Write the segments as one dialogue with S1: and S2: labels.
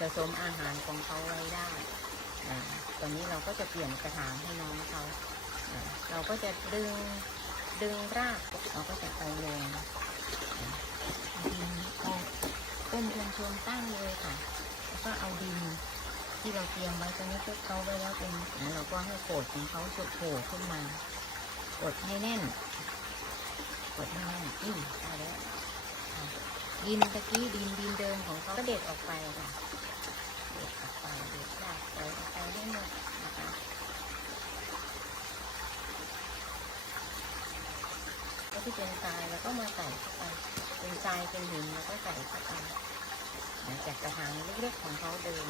S1: ผสมอาหารของเขาไว้ได้ตอนนี้เราก็จะเปลี่ยนกระถางให้น้องเขา เราก็จะดึงดึงราก เราก็จะเอาลงดินเอาต้นชวนชวนตั้งเลยค่ะ แล้วก็เอาดินที่เราเตรียมไว้ตรงนี้คลุกเขาไว้แล้วเป็นเราก็ให้โขดของเขาสุดโผล่ขึ้นมากดให้แน่นกดให้แน่นอืมได้แล้วดินตะกี้ดินดินเดิมของเขาก็เด็ดออกไปค่ะ เด็ดออกไปเด็ดรากไปไปให้หมดนะคะแล้วที่เป็นทรายแล้วก็มาใส่เข้าไปเป็นทรายเป็นหินแล้วก็ใส่เข้าไปหลังจากกระถางเล็กๆของเขาเดิม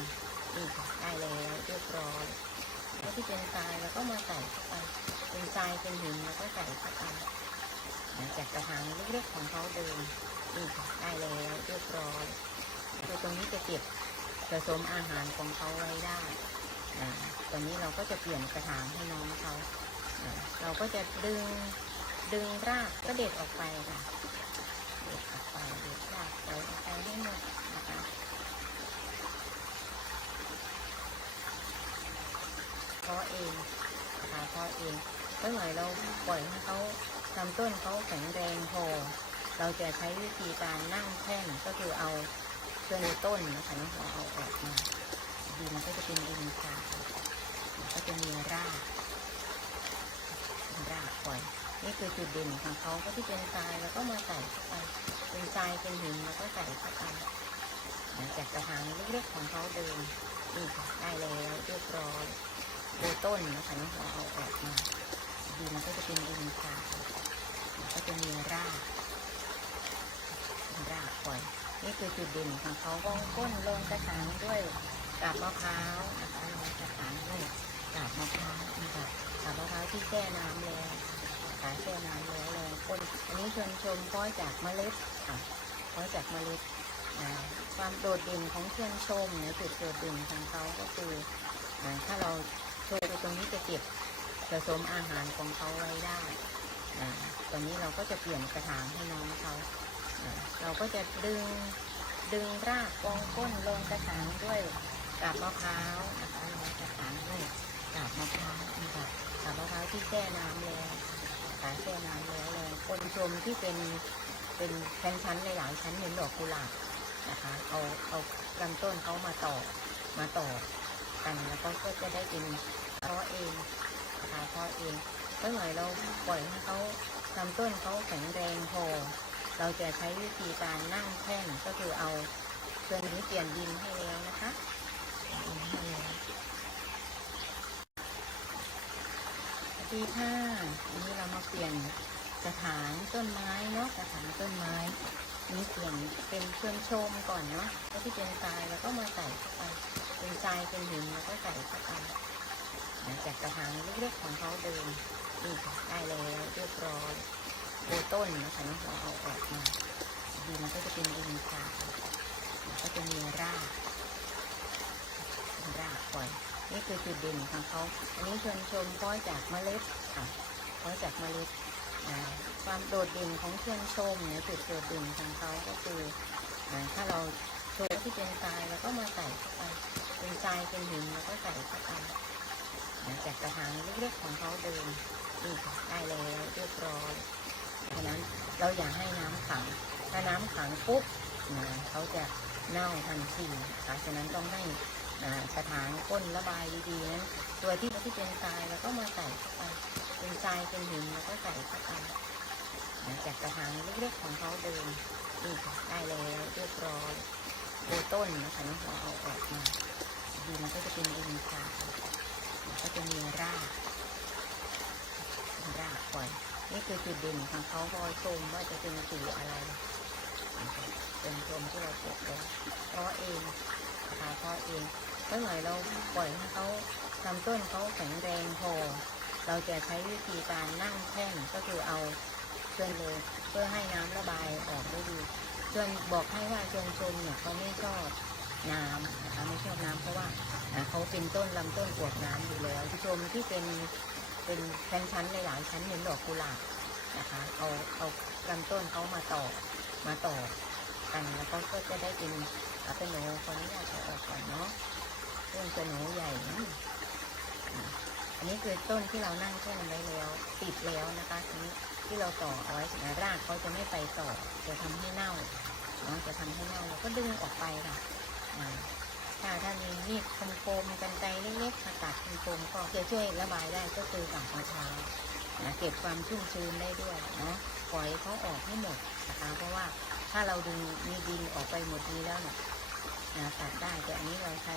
S1: นี่ค่ะได้แล้วเรียบร้อยแล้วที่เป็นทรายแล้วก็มาใส่เข้าไปเป็นทรายเป็นหินแล้วก็ใส่เข้าไปหลังจากกระถางเล็กๆของเขาเดิมนี่ค่ะได้แล้วเรียบร้อยคือตรงนี้จะเก็บ ผสมอาหารของเขาไว้ได้ตอนนี้เราก็จะเปลี่ยนกระถางให้น้องเขา เราก็จะดึงดึงรากก็เด็ดออกไปค่ะ เด็ดออกไปเด็ดรากไปออกไปให้หมดนะคะเพาะเองนะคะเพาะเองเมื่อไหร่เราปล่อยให้เขาลำต้นเขาแข็งแรงพอ เราจะใช้วิธีการนั่งแท่นก็คือเอา ครื่องในต้นนะคะน้องเราเอาออกมาดินก็จะเป็นดินทรายก็จะมีรากรากปล่อยนี่คือจุดเด่นของเขาก็ที่เป็นทรายแล้วก็มาใส่เข้าไปเป็นทรายเป็นหินแล้วก็ใส่เข้าไปหลังจากกระถางเล็กๆของเขาเดิมนี่ค่ะได้แล้วเรียบร้อยโดยต้นนะคะน้องเราเอาออกมาดินก็จะเป็นดินทรายก็จะมีรากเป็นรากปล่อย นี่คือจุดเด่นของเขาวงก้นลงกระถางด้วยกาบมะพร้าวนะคะลงกระถางด้วยกาบมะพร้าวนะคะกาบมะพร้าวที่แช่น้ำแล้วขายแช่น้ำแล้วลงก้นอันนี้ชวนชมเพราะจากเมล็ดค่ะเพราะจากเมล็ดความโดดเด่นของเชียนชมเนี่ยจุดโดดเด่นของเขาก็คือถ้าเราโชว์ตรงนี้จะเก็บผสมอาหารของเขาไว้ได้ตอนนี้เราก็จะเปลี่ยนกระถางให้น้องเขา เราก็จะดึงดึงรากกองก้นลงกระถางด้วยกาบมะพร้าวนะคะลงกระถางด้วยกาบมะพร้าวนะคะกาบมะพร้าวที่แช่น้ำแล้วขาแช่น้ำแล้วลงคนชมที่เป็นเป็นชั้นชั้นๆหลายชั้นเหมือนดอกกุหลาบนะคะเอาเอาลำต้นเขามาต่อมาต่อกันแล้วก็ก็จะได้เป็นเพาะเองนะคะเพาะเองเมื่อไหร่เราปล่อยให้เขาลำต้นเขาแข็งแรงพอ เราจะใช้วิธีการนั่งแท่นก็คือเอาเครื่องนี้เปลี่ยนดินให้แล้วนะคะเปลี่ยนดินให้แล้วสวัสดีค่ะวันนี้เรามาเปลี่ยนกระถางต้นไม้เนาะกระถางต้นไม้นี่เปลี่ยนเป็นเครื่องชมก่อนเนาะแล้วที่เป็นทรายแล้วก็มาใส่เข้าไปเป็นทรายเป็นหินแล้วก็ใส่เข้าไปจากกระถางเล็กๆของเขาเดิมนี่ค่ะได้แล้วเรียบร้อย โดยต้นนะคะน้องเราเอาออกมาดินก็จะเป็นดินทรายก็จะมีรากเป็นรากปล่อยนี่คือจุดเด่นของเขาอันนี้ชวนชมเพราะจากเมล็ดค่ะเพราะจากเมล็ดความโดดเด่นของเชียนชมเนี่ยจุดโดดเด่นของเขาก็คือถ้าเราโชว์ที่เป็นทรายแล้วก็มาใส่เข้าไปเป็นทรายเป็นหินแล้วก็ใส่เข้าไปจากกระถางเล็กๆของเขาเดิมนี่ได้แล้วเรียบร้อย ฉะนั้นเราอย่าให้น้ำขัง ถ้าน้ำขังปุ๊บนะเขาจะเน่าทันทีนะคะฉะนั้นต้องให้กระถางก้นระบายดีๆนั้นตัวที่ที่เป็นทรายแล้วก็มาใส่เข้าไปเป็นทรายเป็นหินแล้วก็ใส่เข้าไปจากกระถางเล็กๆของเขาเดิมนี่ค่ะได้แล้วเรียบร้อยโดยต้นนะคะน้องเราเอาออกมาดินก็จะเป็นดินทรายก็จะมีรากรากปล่อย นี่คือจุดเด่นของเขาพอชมว่าจะเป็นสีอะไรคะเป็นชมที่เราปลูกแล้วเพราะเองนะคะเพราะเองเมื่อไหร่เราปล่อยให้เขาลำต้นเขาแข็งแรงพอ เราจะใช้วิธีการนั่งแท่นก็คือเอาเครื่องเลยเพื่อให้น้ำระบายออกได้ดีเชวนบอกให้ว่าชวนชมเนี่ยเขาไม่ชอบน้ำนะคะไม่ชอบน้ำเพราะว่าเขาเป็นต้นลำต้นปวดน้ำอยู่แล้วชมที่เป็น เป็นชั้นๆหลายๆชั้นเหมือนดอกกุหลาบนะคะเอาเอาลำต้นเขามาต่อมาต่อกันแล้วก็ก็จะได้เป็นเป็นโนคนนี้อยากจะออกก่อนเนาะต้นสโหนูใหญ่นะอะอันนี้คือต้นที่เรานั่งแท่นไว้แล้วติดแล้วนะคะอันนี้ที่เราต่อเอาไว้นรากเขาจะไม่ไปต่อจะทำให้เน่าเนาะจะทำให้เน่าเราก็ดึงออกไปค่ะ อ่าถ้าถ้ามีมีดคมๆกันไกเล็กๆมาตัดคมๆก็จะช่วยระบายได้ก็คือกับมะพร้าวนะเก็บความชุ่มชื้นได้ด้วยเนาะปล่อยเขาออกให้หมดนะคะเพราะว่าถ้าเราดึงมีดินออกไปหมดนี้แล้วเนี่ยนะตัดได้แต่อันนี้เราใช้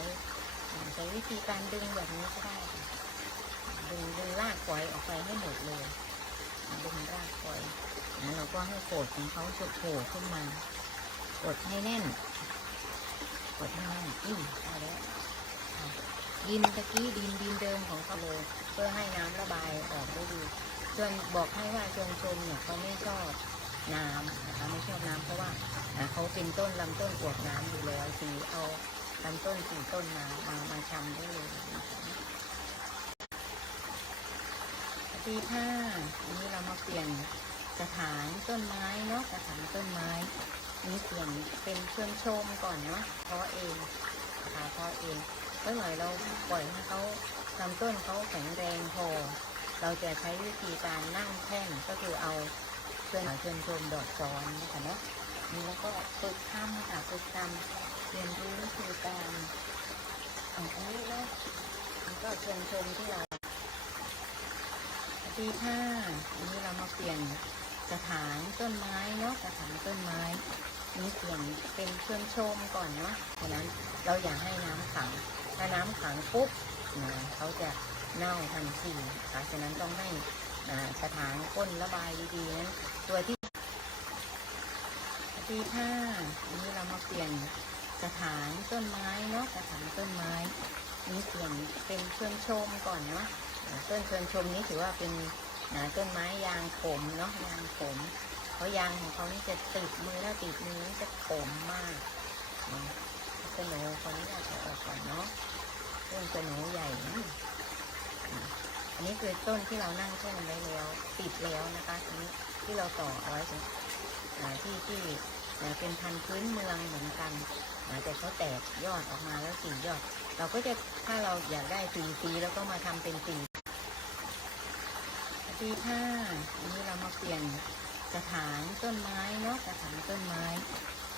S1: ใช้วิธีการดึงแบบนี้ก็ได้ดึงดึงรากปล่อยออกไปให้หมดเลยดึงรากปล่อยนะเราก็ให้โกดของเขาสุดโผล่ขึ้นมา กดให้แน่น กดให้แน่นอืมได้แล้วดินตะกี้ดินดินเดิมของเขาเลยเพื่อให้น้ำระบายออกได้ดีส่วนบอกให้ว่าชวนชมเนี่ยเขาไม่ชอบน้ำนะคะไม่ชอบน้ำเพราะว่าเขาเป็นต้นลำต้นอวบน้ำอยู่แล้วสีเอาลำต้นสี่ต้นมามามาชำได้เลยนะคะปีห้าอันนี้เรามาเปลี่ยนกระถางต้นไม้เนาะกระถางต้นไม้ นี่เปลี่ยนเป็นเครื่องชมก่อนเนาะเพราะเองนะคะเพราะเองเมื่อไหร่เราปล่อยให้เขาลำต้นเขาแข็งแรงพอ เราจะใช้วิธีการนั่งแท่นก็คือเอาเพื่อนเชิญชมดอกซ้อนนะคะเนาะนี่แล้วก็ฝึกทำค่ะฝึกทำเรียนรู้วิธีการอันนี้เนาะนี่ก็เชิญชมที่เราปีห้าอันนี้เรามาเปลี่ยนกระถางต้นไม้เนาะกระถางต้นไม้ นี่เปลี่ยนเป็นเครื่องชมก่อนเนาะฉะนั้นเราอยากให้น้ำขัง ถ้าน้ำขังปุ๊บนะเขาจะเน่าทันทีค่ะฉะนั้นต้องให้กระถางก้นระบายดีๆนั้นตัวที่ปีห้าอันนี้เรามาเปลี่ยนกระถางต้นไม้เนาะกระถางต้นไม้นี่เปลี่ยนเป็นเครื่องชมก่อนเนาะต้นเครื่องชมนี้ถือว่าเป็นต้นไม้ยางขมเนาะยางขม เพราะยางของเขานี่จะติดมือแล้วติดมือนี่จะขมมากนะสโหนคนนี้อาจจะออกก่อนเนาะต้นสโหนใหญ่นะอันนี้คือต้นที่เรานั่งแท่นไว้แล้วติดแล้วนะคะอันนี้ที่เราต่อเอาไว้อ่าที่ที่เป็นพันธุ์พื้นเมืองเหมือนกันแต่เขาแตกยอดออกมาแล้วสี่ยอด เราก็จะถ้าเราอยากได้สีสีแล้วก็มาทำเป็นสีปีห้าอันนี้เรามาเปลี่ยน กระถางต้นไม้เนาะกระถางต้นไม้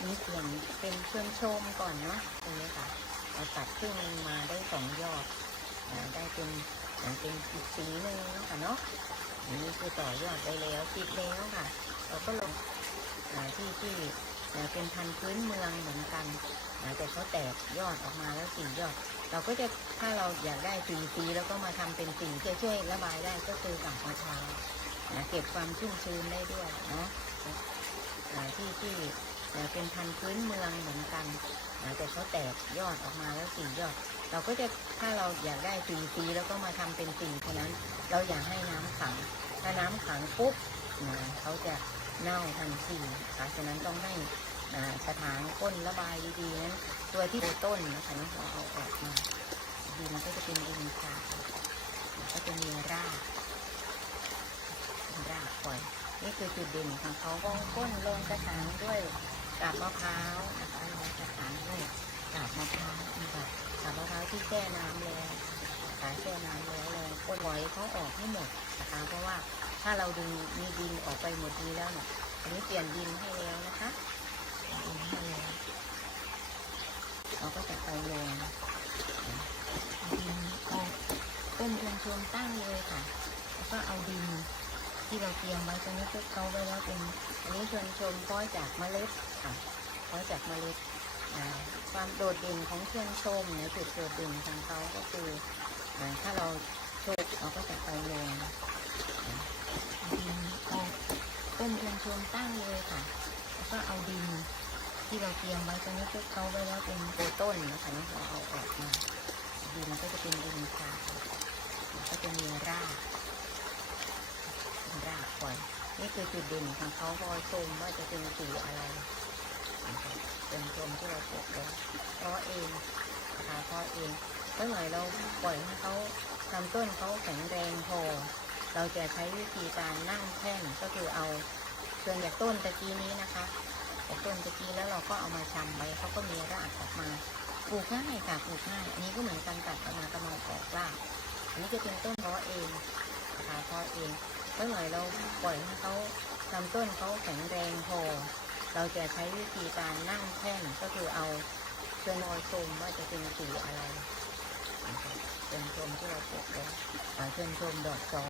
S1: นี่เปลี่ยนเป็นเครื่องชมก่อนเนาะตรงนี้ค่ะเราตัดครึ่งมาได้สองยอดได้เป็นอ่าเป็นอีกสีหนึ่งเนาะค่ะเนาะนนี้คือต่อยอดไปแล้วติดแล้วค่ะ เราก็ลงอ่าที่ที่เป็นพันธุ์พื้นเมืองเหมือนกันแต่เขาแตกยอดออกมาแล้วสี่ยอด เราก็จะถ้าเราอยากได้สีสีแล้วก็มาทำเป็นสีช่วยระบายได้ก็คือกับมะพร้าว นะเก็บความชุ่มชื้นได้ด้วยเนาะอ่าที่ที่เป็นพันธุ์พื้นเมืองเหมือนกันอ่าแต่เขาแตกยอดออกมาแล้วสี่ยอด เราก็จะถ้าเราอยากได้สีสีแล้วก็มาทำเป็นสีฉะนั้นเราอยากให้น้ำขัง ถ้าน้ำขังปุ๊บนะเขาจะเน่าทันทีค่ะฉะนั้นต้องให้กระถางก้นระบายดีๆนั้นตัวที่ต้นนะคะเนอะเราเอาออกมาดินก็จะเป็นดินทรายแล้วก็จะมีรากเป็น รากปล่อย นี่คือจุดเด่นของเขาวงก้นลงกระถางด้วยกาบมะพร้าวนะคะลงกระถางด้วยกาบมะพร้าวนะคะกาบมะพร้าวที่แช่น้ำแล้วสายแช่น้ำแล้วเลยก้นปล่อยเขาออกให้หมดนะคะเพราะว่าถ้าเราดึงมีดินออกไปหมดนี้แล้วเนี่ยอันนี้เปลี่ยนดินให้แล้วนะคะเปลี่ยนให้แล้วเราก็จะไปลงดินเอาต้นชวนชวนตั้งเลยค่ะ แล้วก็เอาดินที่ เตรียมไว้ตรงนี้พวกเขาไว้แล้วเป็นอันนี้ชวนชมเพาะจากเมล็ดค่ะเพาะจากเมล็ดความโดดเด่นของชวนชมเนี่ยจุดโดดเด่นของเขาก็คือถ้าเราโชคเราก็จะไปลงดินเอาต้นชวนชวนตั้งเลยค่ะ แล้วก็เอาดินที่เราเตรียมไว้ตรงนี้พวกเขาไว้แล้วเป็นตัวต้นนะคะเนอะเราเอาออกมาดินมันก็จะเป็นดินทรายแล้วก็จะมีราก เป็นรากปล่อยนี่คือจุดเด่นของเขาพอชมว่าจะเป็นสีอะไรเป็นชมที่เราปลูกแล้วเพราะเองนะคะเพราะเองเมื่อไหร่เราปล่อยให้เขาทำต้นเขาแข็งแรงพอ เราจะใช้วิธีการนั่งแท่นก็คือเอาเชิญจากต้นตะกี้นี้นะคะจากต้นตะกี้แล้วเราก็เอามาชำไว้เขาก็มีรากออกมาปลูกง่ายค่ะปลูกง่ายอันนี้ก็เหมือนกันตัดออกมากำลังออกรากอันนี้จะเป็นต้นเพาะเองนะคะเพาะเอง เมื่อหน่อยเราปล่อยให้เขาลำต้นเขาแข็งแรงพอ เราจะใช้วิธีการนั่งแท่นก็คือเอาเชือนอยชมว่าจะเป็นสีอะไรเป็นชมที่เราปลูกไว้อ่าเชือนชมดอกจอ